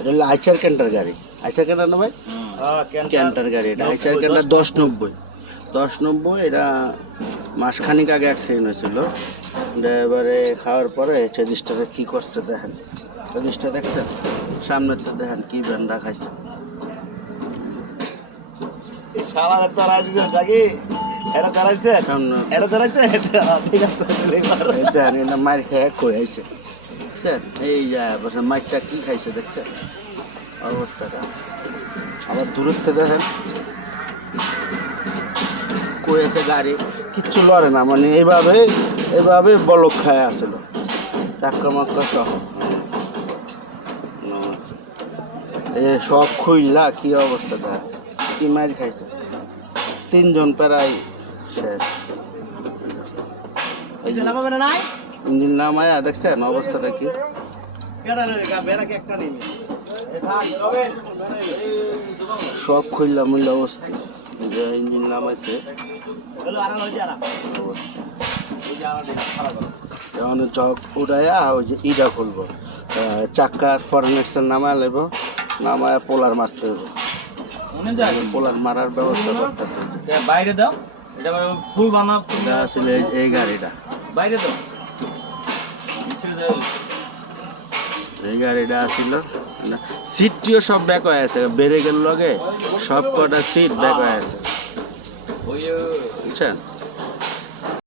এটা হলো আইচার ক্যান্টার গাড়ি। আইচার ক্যান্টার না ভাই? ক্যান্টার গাড়ি এটা আইচার ক্যান্টার দশ নব্বই। দশ নব্বই এটা মাসখানিক আগে অ্যাক্সিডেন্ট হয়েছিল। এবারে খাওয়ার পরে চেদিসটাকে কী করছে দেখেন। চেদিসটা দেখছেন? সামনের তো দেখেন কী ব্যান্ডা খাইছে। সামনে। মার খেয়ে আইছে। দেখছেন এই যা মাইকটা কী খাইছে দেখছেন? অবস্থাটা। আবার দূরত্ব দেখেন। কই আছে গাড়ি? কিচ্ছু লড়ে না মানে এইভাবে এইভাবে বলক খায় আসলো। চাক্কা মাক্কা সহ। এ সব খুইলা কি অবস্থা দেখ। কি মার খাইছে? তিনজন প্রায় শেষ। এই যে লাগাবে না নাই? ইঞ্জিন দেখছেন অবস্থাটা কি? গা বেরা কে একটা নেই সব খুললা মুল্লা অবস্থা। যে ইঞ্জিন নামাইছে হলো আরা লই ওই যে আরা দেখা খারাপ করো এখন চক উড়াইয়া ওই যে ইটা খুলবো। চাক্কার ফরনেক্সের নামায় লেব নামায় পোলার মারতে হবে পোলার মারার ব্যবস্থা করতেছে। বাইরে দাও এটা ফুল বানা আসলে এই গাড়িটা। বাইরে দাও। এই গাড়িটা আসিল সিটটিও সব ব্যাক হয়ে আছে ব্রেকের লগে সব কটা সিট ব্যাক হয়ে আছে। বুঝছেন?